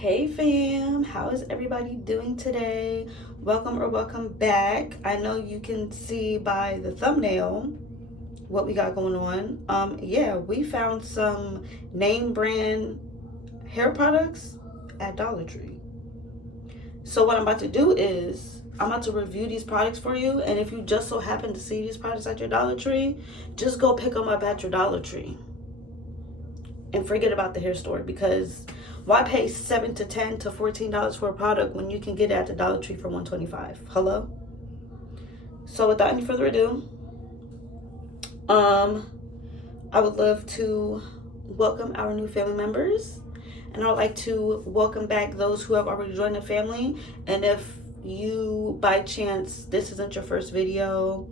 Hey fam, how is everybody doing today? Welcome or welcome back. I know you can see by the thumbnail what we got going on. Yeah, we found some name brand hair products at Dollar Tree. So what I'm about to do is I'm about to review these products for you, and if you just so happen to see these products at your Dollar Tree, just go pick them up at your Dollar Tree and forget about the hair store, because why pay $7 to $10 to $14 for a product when you can get it at the Dollar Tree for $125? Hello. So without any further ado, I would love to welcome our new family members, and I would like to welcome back those who have already joined the family. And if you by chance this isn't your first video,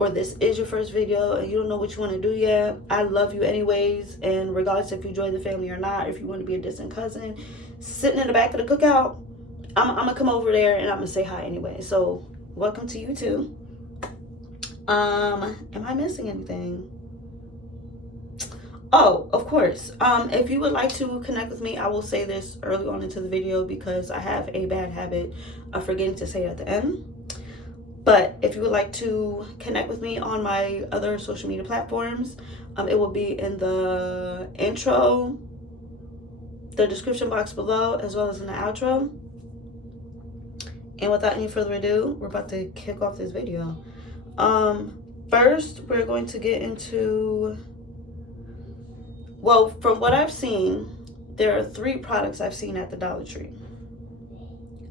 or this is your first video and you don't know what you want to do yet, I love you anyways. And regardless if you join the family or not, if you want to be a distant cousin sitting in the back of the cookout, I'm gonna come over there and I'm gonna say hi anyway. So welcome to you too. Am I missing anything? Oh, of course. If you would like to connect with me, I will say this early on into the video because I have a bad habit of forgetting to say it at the end. But if you would like to connect with me on my other social media platforms, it will be in the intro, the description box below, as well as in the outro. And without any further ado, we're about to kick off this video. First, we're going to get into, well, from what I've seen, there are 3 products I've seen at the Dollar Tree.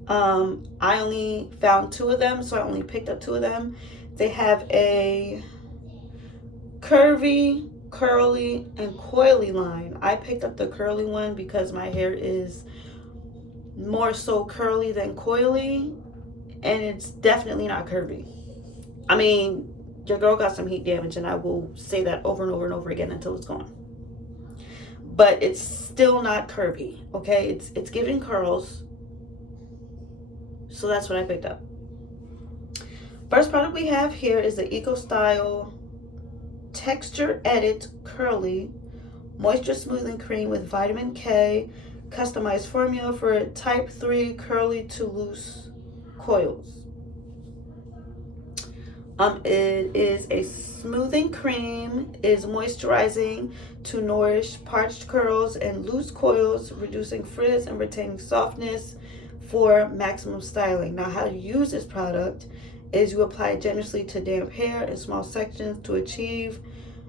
I only found 2 of them, so I only picked up 2 of them. They have a curvy, curly, and coily line. I picked up the curly one because my hair is more so curly than coily, and it's definitely not curvy. I mean, your girl got some heat damage, and I will say that over and over and over again until it's gone. But it's still not curvy, okay? It's giving curls. So that's what I picked up. First product we have here is the Eco Style Texture Edit Curly Moisture Smoothing Cream with Vitamin K, customized formula for type 3 curly to loose coils. It is a smoothing cream, is moisturizing to nourish parched curls and loose coils, reducing frizz and retaining softness for maximum styling. Now, how to use this product is you apply it generously to damp hair in small sections to achieve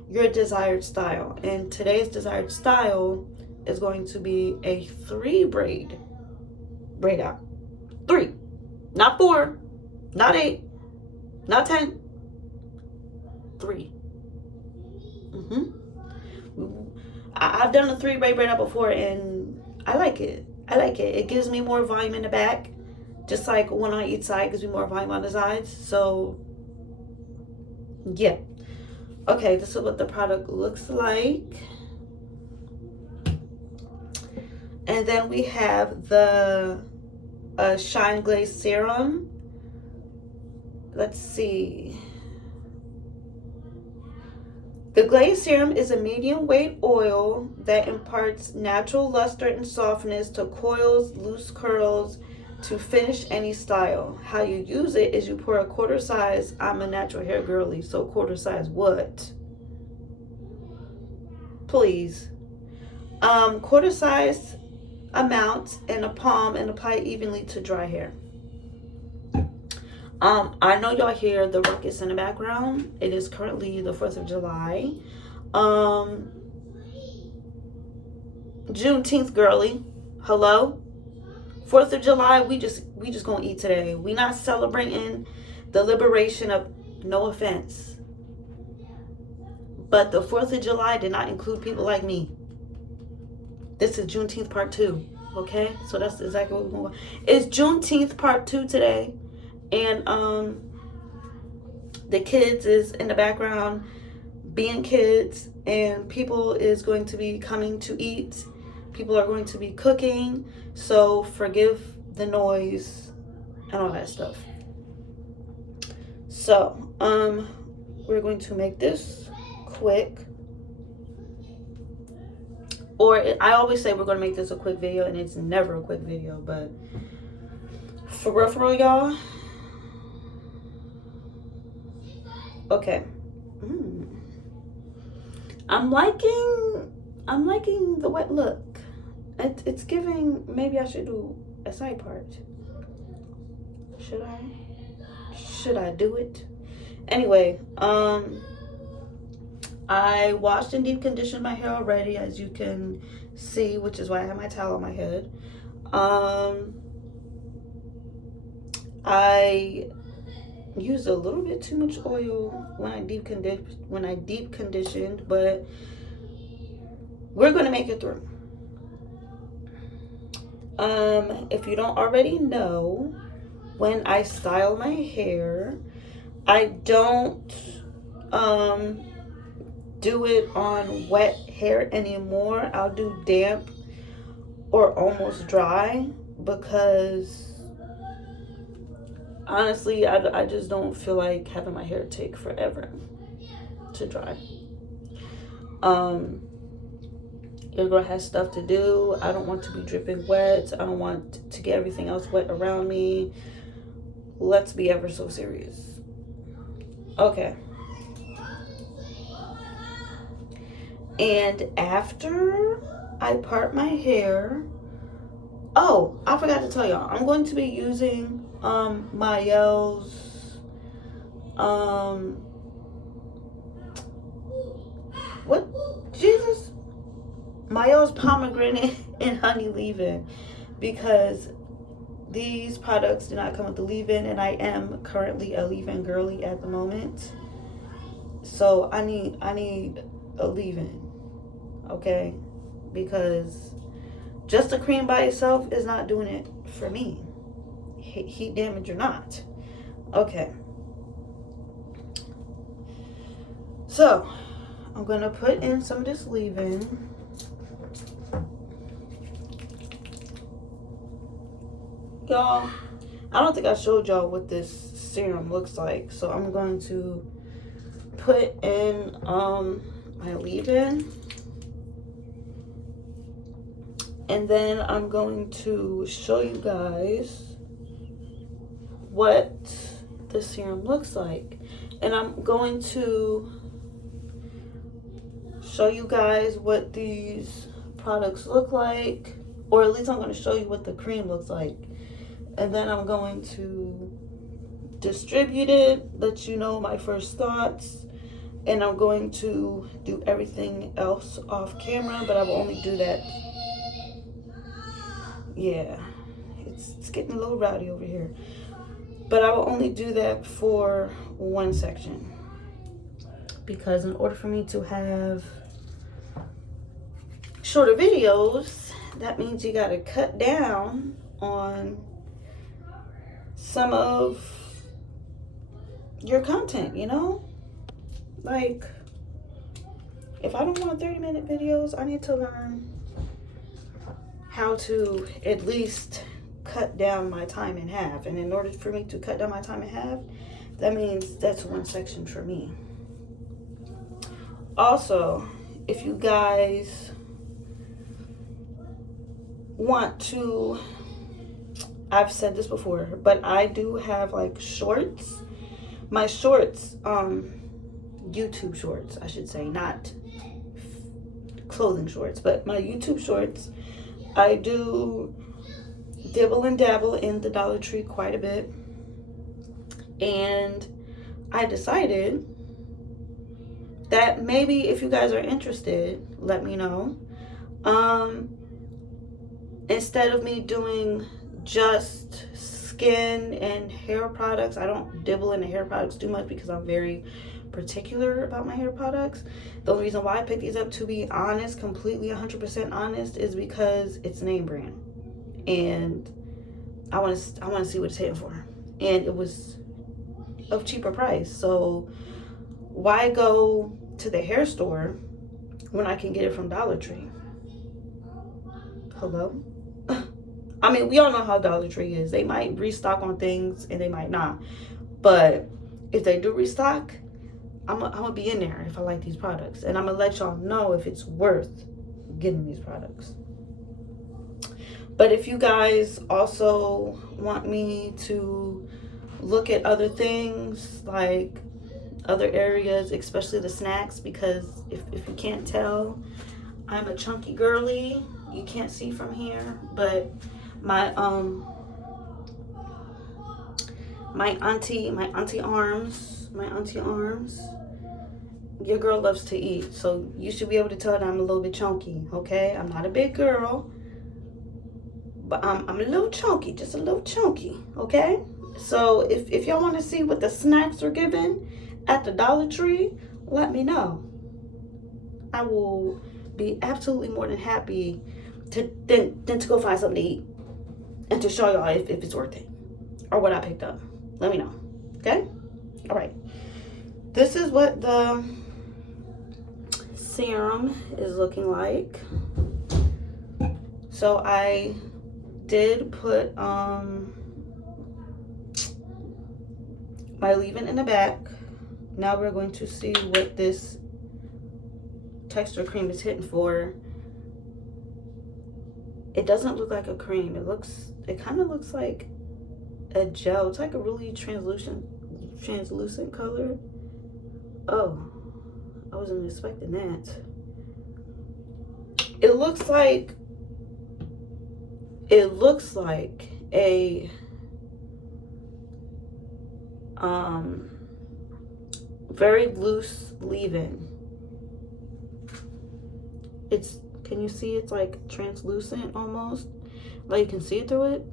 your desired style. And today's desired style is going to be a 3 braid out. 3, not 4, not 8, not 10, 3. I've done a 3 braid out before, and I like it. It gives me more volume in the back, just like one on each side gives me more volume on the sides. So yeah. Okay, this is what the product looks like. And then we have the Shine Glaze Serum. Let's see. The Glaze Serum is a medium weight oil that imparts natural luster and softness to coils, loose curls, to finish any style. How you use it is you pour a quarter size. I'm a natural hair girly, so quarter size what? Please. Quarter size amount in a palm and apply evenly to dry hair. I know y'all hear the ruckus in the background. It is currently the 4th of July. Juneteenth girly. Hello? 4th of July, we just gonna eat today. We not celebrating the liberation of, no offense, but the 4th of July did not include people like me. This is Juneteenth part 2. Okay? So that's exactly what we're going to. It's Juneteenth part 2 today. And the kids is in the background being kids, and people is going to be coming to eat. People are going to be cooking, so forgive the noise and all that stuff. So we're going to make this quick. Or I always say we're going to make this a quick video, and it's never a quick video. But for real, y'all. Okay. I'm liking the wet look. It's giving. Maybe I should do a side part. Should I do it? Anyway, I washed and deep conditioned my hair already, as you can see, which is why I have my towel on my head. I used a little bit too much oil when I deep conditioned, but we're gonna make it through. If you don't already know, when I style my hair, I don't do it on wet hair anymore. I'll do damp or almost dry, because honestly, I just don't feel like having my hair take forever to dry. Your girl has stuff to do. I don't want to be dripping wet. I don't want to get everything else wet around me. Let's be ever so serious. Okay. And after I part my hair, oh, I forgot to tell y'all, I'm going to be using Maelle's Maelle's pomegranate and honey leave-in, because these products do not come with the leave-in, and I am currently a leave-in girly at the moment. So I need a leave-in, okay? Because just the cream by itself is not doing it for me, heat damage or not. Okay. So I'm gonna put in some of this leave-in. Y'all, I don't think I showed y'all what this serum looks like, so I'm going to put in my leave-in, and then I'm going to show you guys what the serum looks like, and I'm going to show you guys what these products look like, or at least I'm going to show you what the cream looks like. And then I'm going to distribute it, let you know my first thoughts, and I'm going to do everything else off camera, but I will only do that. Yeah, it's getting a little rowdy over here. But I will only do that for one section, because in order for me to have shorter videos, that means you gotta cut down on some of your content, you know? Like, if I don't want 30-minute videos, I need to learn how to at least cut down my time in half. And in order for me to cut down my time in half, that means that's one section for me. Also, if you guys want to, I've said this before, but I do have like shorts. My shorts, YouTube shorts, I should say, not clothing shorts, but my YouTube shorts, I do dibble and dabble in the Dollar Tree quite a bit. And I decided that maybe if you guys are interested, let me know. Instead of me doing just skin and hair products, I don't dibble into hair products too much because I'm very particular about my hair products. The only reason why I picked these up, to be honest, completely 100% honest, is because it's name brand, and I want to see what it's hitting for, and it was of cheaper price. So why go to the hair store when I can get it from Dollar Tree? Hello? I mean, we all know how Dollar Tree is. They might restock on things and they might not. But if they do restock, I'm gonna be in there if I like these products. And I'm gonna let y'all know if it's worth getting these products. But if you guys also want me to look at other things, like other areas, especially the snacks, because if you can't tell, I'm a chunky girly. You can't see from here, but my auntie arms, your girl loves to eat, so you should be able to tell that I'm a little bit chunky. Okay, I'm not a big girl, but I'm a little chunky, just a little chunky. Okay, so if y'all want to see what the snacks are given at the Dollar Tree, let me know. I will be absolutely more than happy to go find something to eat and to show y'all if it's worth it or what I picked up. Let me know. Okay? All right. This is what the serum is looking like. So I did put my leave-in in the back. Now we're going to see what this texture cream is hitting for. It doesn't look like a cream. It kind of looks like a gel. It's like a really translucent color. Oh, I wasn't expecting that. It looks like a very loose leave-in. Can you see it's like translucent almost? Like you can see it through it.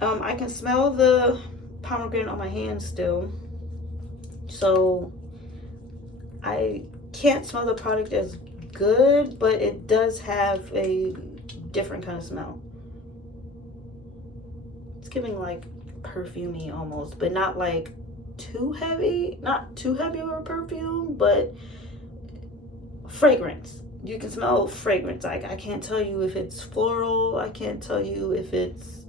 I can smell the pomegranate on my hands still. So I can't smell the product as good, but it does have a different kind of smell. It's giving like perfumey almost, but not like too heavy. Not too heavy of a perfume, but fragrance. You can smell fragrance. Like I can't tell you if it's floral. I can't tell you if it's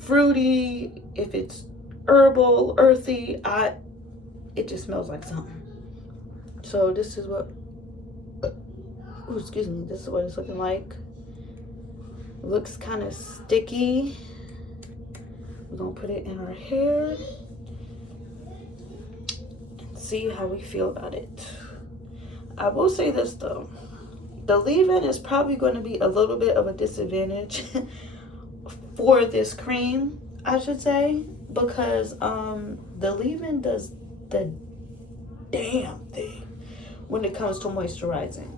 fruity, if it's herbal, earthy. It just smells like something. So this is what, excuse me, this is what it's looking like. It looks kind of sticky. We're gonna put it in our hair and see how we feel about it. I will say this though, the leave-in is probably going to be a little bit of a disadvantage for this cream, I should say, because the leave-in does the damn thing when it comes to moisturizing.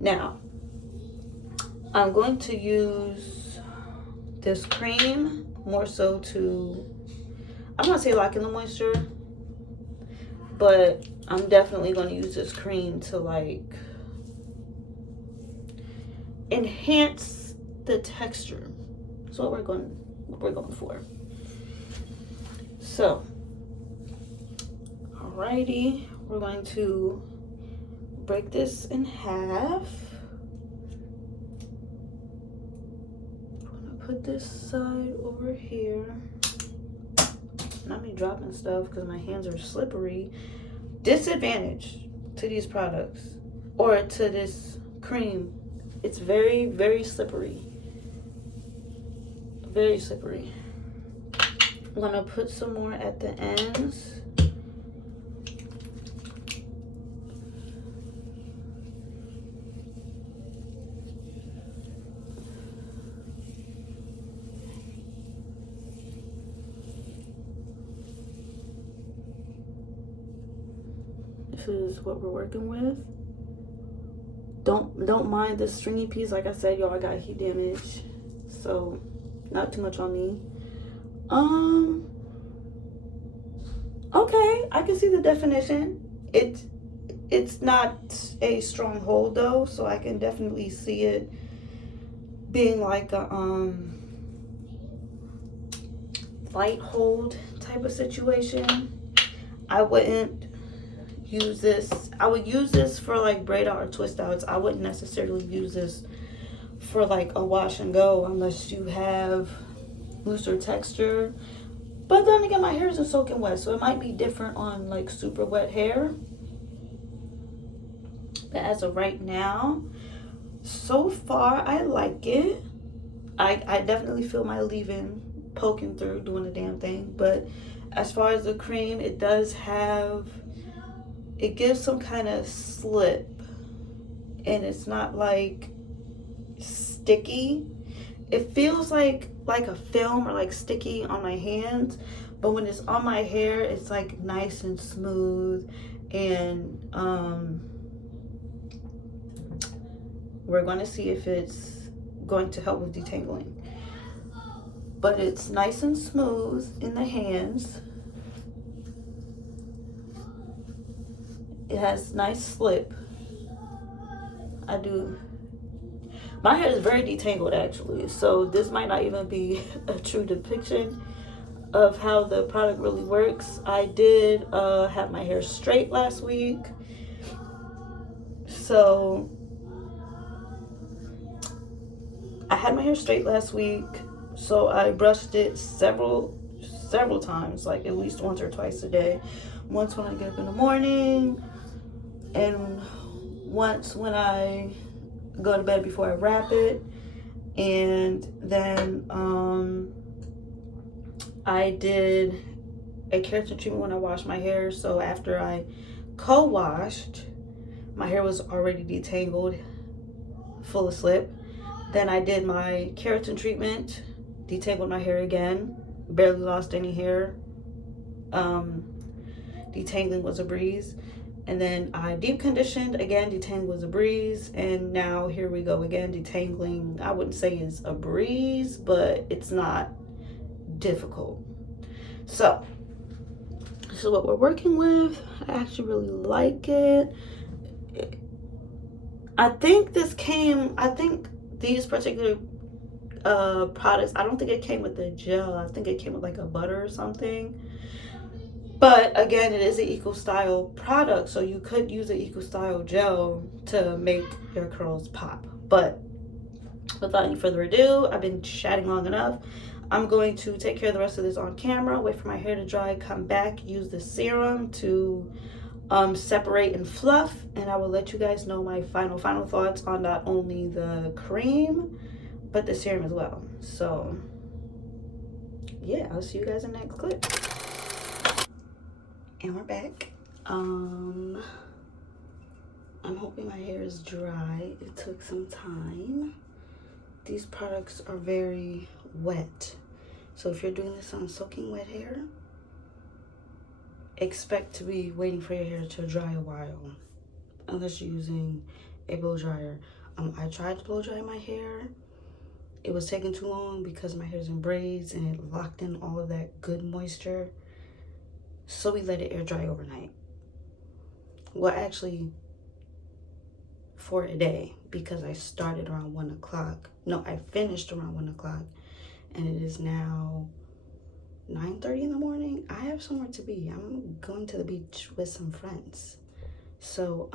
Now, I'm going to use this cream more so to, I'm not say lock in the moisture, but I'm definitely going to use this cream to like enhance the texture. That's what we're going for. So, alrighty, we're going to break this in half. I'm gonna put this side over here. Not me dropping stuff because my hands are slippery. Disadvantage to these products or to this cream, it's very, very slippery. Very slippery. I'm gonna put some more at the ends. This is what we're working with. Don't mind this stringy piece. Like I said, y'all, I got heat damage, so not too much on me. Okay, I can see the definition. It's not a strong hold though, so I can definitely see it being like a light hold type of situation. I wouldn't use this. I would use this for like braid out or twist outs. I wouldn't necessarily use this for like a wash and go unless you have looser texture. But then again, my hair isn't soaking wet, so it might be different on like super wet hair. But as of right now, so far I like it. I definitely feel my leave-in poking through, doing the damn thing. But as far as the cream, it gives some kind of slip, and it's not like sticky. It feels like a film or like sticky on my hands, but when it's on my hair, it's like nice and smooth. And we're going to see if it's going to help with detangling. But it's nice and smooth in the hands. It has nice slip. I do. My hair is very detangled actually, so this might not even be a true depiction of how the product really works. I did have my hair straight last week, so I had my hair straight last week, so I brushed it several times, like at least once or twice a day. Once when I get up in the morning, and once when I go to bed before I wrap it. And then I did a keratin treatment when I washed my hair. So after I co-washed, my hair was already detangled, full of slip. Then I did my keratin treatment, detangled my hair again, barely lost any hair. Detangling was a breeze. And then I deep conditioned again, detangling was a breeze. And now here we go again, detangling. I wouldn't say is a breeze, but it's not difficult. So this is what we're working with. I actually really like it. I think these particular products, I don't think it came with the gel. I think it came with like a butter or something. But again, it is an Eco Style product, so you could use an Eco Style gel to make your curls pop. But without any further ado, I've been chatting long enough. I'm going to take care of the rest of this on camera, wait for my hair to dry, come back, use the serum to separate and fluff, and I will let you guys know my final thoughts on not only the cream, but the serum as well. So yeah, I'll see you guys in the next clip. And we're back. I'm hoping my hair is dry. It took some time. These products are very wet. So if you're doing this on soaking wet hair, expect to be waiting for your hair to dry a while, unless you're using a blow dryer. I tried to blow dry my hair. It was taking too long because my hair's in braids and it locked in all of that good moisture. So we let it air dry overnight. Well, actually, for a day, because I started around 1 o'clock. No, I finished around 1 o'clock, and it is now 9:30 in the morning. I have somewhere to be. I'm going to the beach with some friends. So,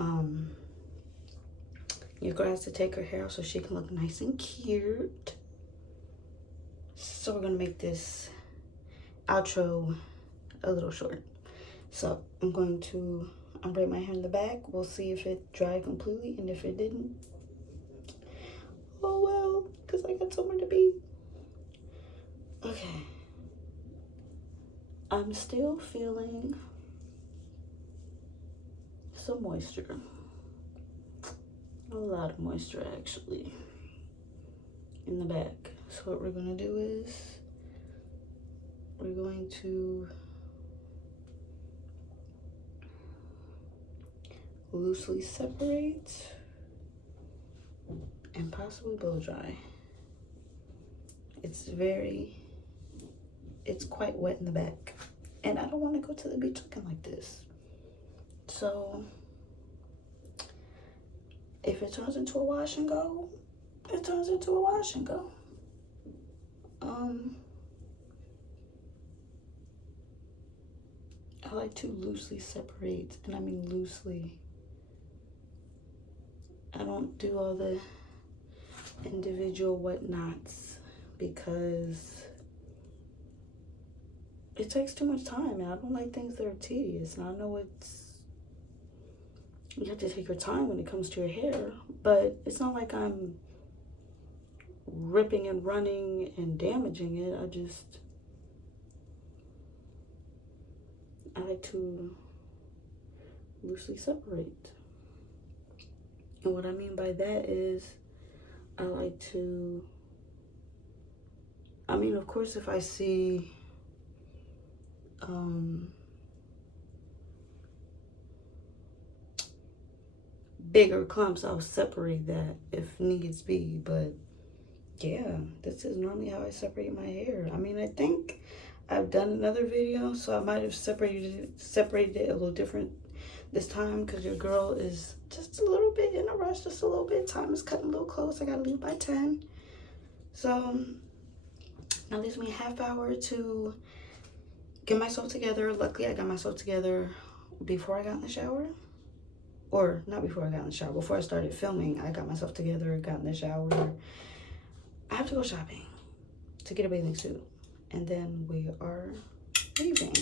your girl has to take her hair out so she can look nice and cute. So we're gonna make this outro a little short. So I'm going to unbraid my hair in the back. We'll see if it dried completely, and if it didn't, oh well, because I got somewhere to be. Okay. I'm still feeling some moisture. A lot of moisture actually in the back. So what we're gonna do is we're going to loosely separate and possibly blow dry. It's quite wet in the back, and I don't want to go to the beach looking like this. So if it turns into a wash and go, it turns into a wash and go. I like to loosely separate, and I mean loosely. I don't do all the individual whatnots because it takes too much time, and I don't like things that are tedious. And I know You have to take your time when it comes to your hair, but it's not like I'm ripping and running and damaging it. I like to loosely separate. And what I mean by that is I like to, I mean, of course, if I see bigger clumps, I'll separate that if needs be. But yeah, this is normally how I separate my hair. I mean, I think I've done another video, so I might have separated it a little different this time because your girl is just a little bit in a rush, just a little bit. Time is cutting a little close. I gotta leave by 10. So now leaves me a half hour to get myself together. Luckily, I got myself together before I got in the shower. Or not before I got in the shower. Before I started filming, I got myself together, got in the shower. I have to go shopping to get a bathing suit. And then we are leaving.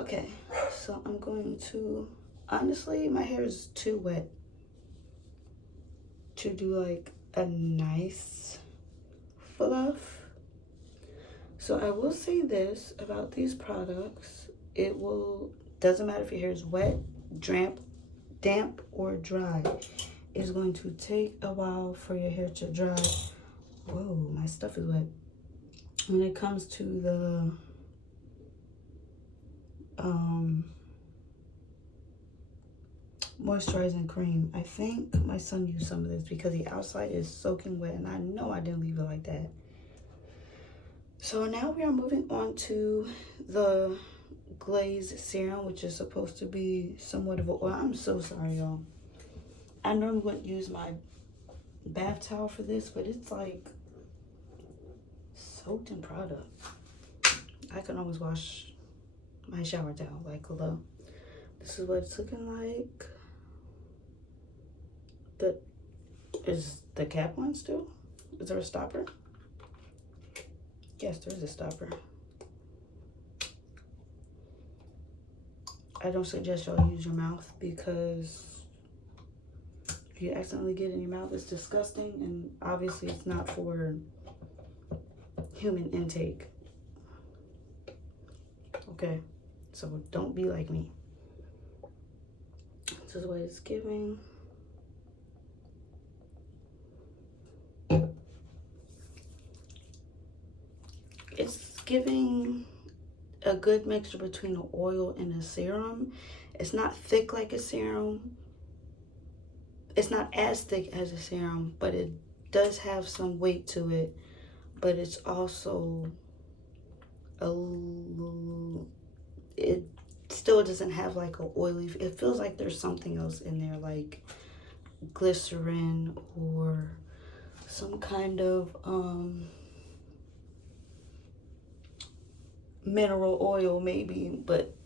Okay, so I'm going to, honestly, my hair is too wet to do like a nice fluff. So I will say this about these products. Doesn't matter if your hair is wet, damp or dry. It's going to take a while for your hair to dry. Whoa, my stuff is wet. When it comes to the moisturizing cream, I think my son used some of this because the outside is soaking wet, and I know I didn't leave it like that. So now we are moving on to the glaze serum, which is supposed to be somewhat of a oil. I'm so sorry, y'all. I normally wouldn't use my bath towel for this, but it's like soaked in product. I can always wash my shower towel. Like, hello. This is what it's looking like. Is the cap on still? Is there a stopper? Yes, there is a stopper. I don't suggest y'all use your mouth because if you accidentally get it in your mouth, it's disgusting, and obviously it's not for human intake. Okay, so don't be like me. This is what it's giving. It's giving a good mixture between an oil and a serum. It's not thick like a serum. It's not as thick as a serum, but it does have some weight to it. But it's also it still doesn't have like a oily, it feels like there's something else in there, like glycerin or some kind of mineral oil maybe, but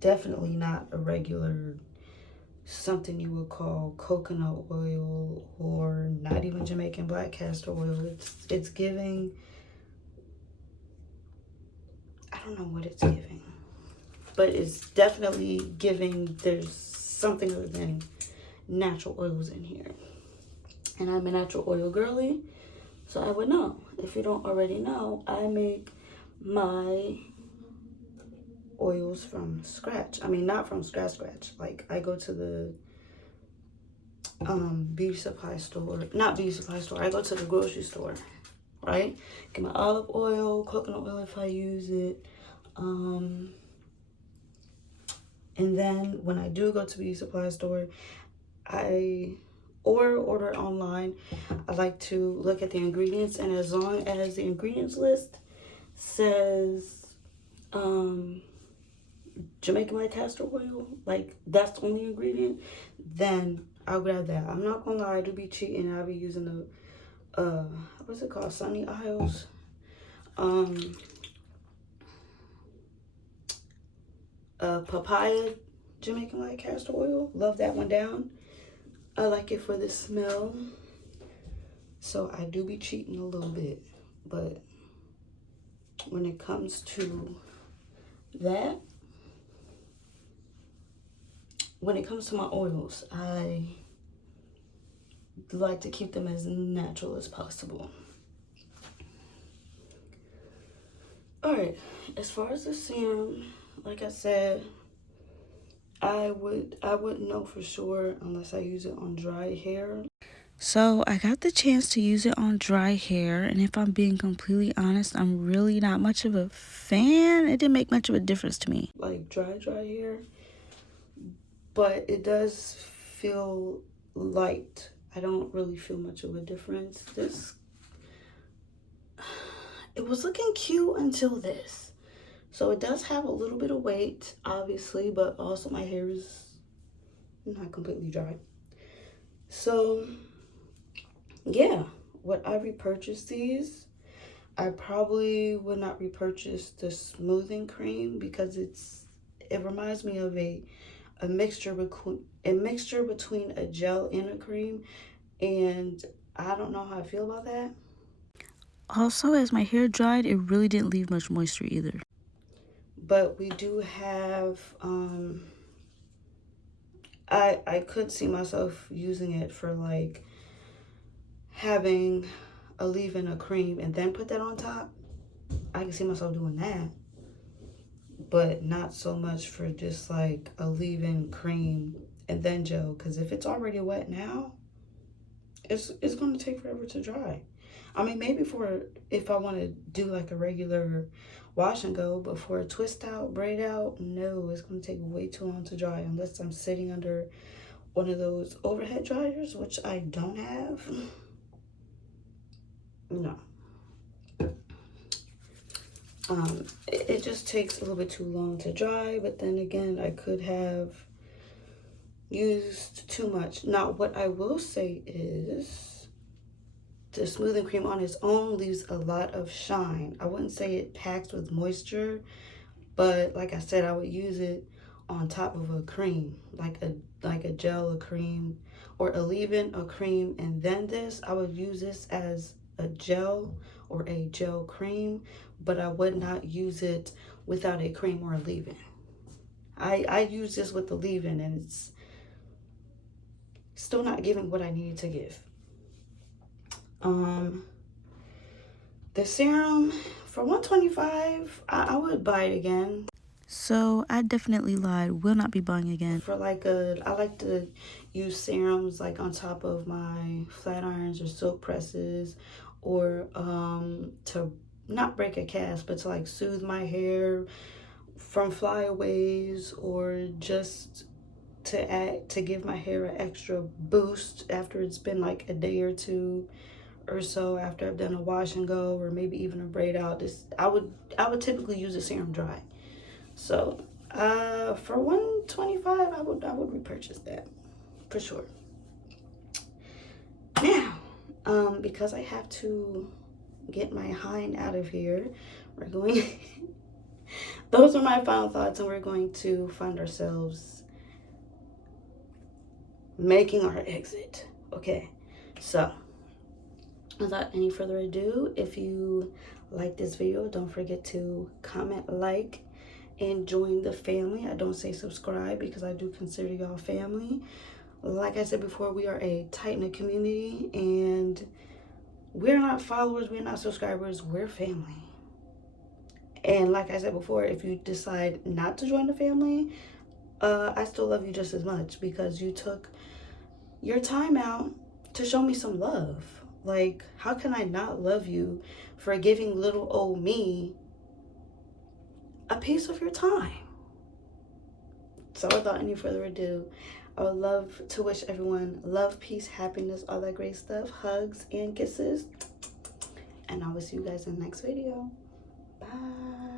definitely not a regular something you would call coconut oil, or not even Jamaican black castor oil. It's giving, I don't know what it's giving, but it's definitely giving there's something other than natural oils in here. And I'm a natural oil girly, so I would know. If you don't already know, I make my oils from scratch. I mean, not from scratch. Like, I go to the beauty supply store, not beauty supply store, I go to the grocery store, right? Get my olive oil, coconut oil if I use it. And then when I do go to beauty supply store, or order online, I like to look at the ingredients, and as long as the ingredients list says Jamaican black castor oil, like that's the only ingredient, then I'll grab that. I'm not gonna lie, I do be cheating. I'll be using the what's it called, Sunny Isles papaya Jamaican black castor oil. Love that one down. I like it for the smell, so I do be cheating a little bit. But when it comes to that, when it comes to my oils, I like to keep them as natural as possible. Alright, as far as the serum, like I said, I wouldn't know for sure unless I use it on dry hair. So I got the chance to use it on dry hair, and if I'm being completely honest, I'm really not much of a fan. It didn't make much of a difference to me. Like dry hair, but it does feel light. I don't really feel much of a difference. It was looking cute until this. So it does have a little bit of weight, obviously, but also my hair is not completely dry. So yeah, would I repurchase these? I probably would not repurchase the smoothing cream because it reminds me of a mixture between a gel and a cream, and I don't know how I feel about that. Also, as my hair dried, it really didn't leave much moisture either. But we do have I could see myself using it for like having a leave-in a cream and then put that on top. I can see myself doing that, but not so much for just like a leave-in cream and then gel, because if it's already wet now, it's going to take forever to dry. I mean, maybe for if I want to do like a regular wash and go, but for a twist out, braid out, no, it's going to take way too long to dry unless I'm sitting under one of those overhead dryers, which I don't have. No. It just takes a little bit too long to dry, but then again, I could have used too much. Now, what I will say is the smoothing cream on its own leaves a lot of shine. I wouldn't say it packs with moisture, but like I said, I would use it on top of a cream, like a gel, a cream, or a leave-in, a cream, and then this. I would use this as a gel or a gel cream, but I would not use it without a cream or a leave-in. I use this with the leave-in, and it's still not giving what I needed to give. The serum for $125, I would buy it again. So I definitely lied. Will not be buying again. For like I like to use serums like on top of my flat irons or silk presses, or to not break a cast, but to like soothe my hair from flyaways, or just to give my hair an extra boost after it's been like a day or two or so after I've done a wash and go, or maybe even a braid out. I would typically use a serum dry. So for $125, I would repurchase that for sure. Now, because I have to get my hind out of here, we're going those are my final thoughts, and we're going to find ourselves making our exit. Okay, so without any further ado, if you like this video, don't forget to comment, like, and join the family. I don't say subscribe because I do consider y'all family. Like I said before, we are a tight-knit community, and we're not followers, we're not subscribers, we're family. And like I said before, if you decide not to join the family, I still love you just as much, because you took your time out to show me some love. Like, how can I not love you for giving little old me a piece of your time? So without any further ado, I would love to wish everyone love, peace, happiness, all that great stuff, hugs and kisses. And I will see you guys in the next video. Bye.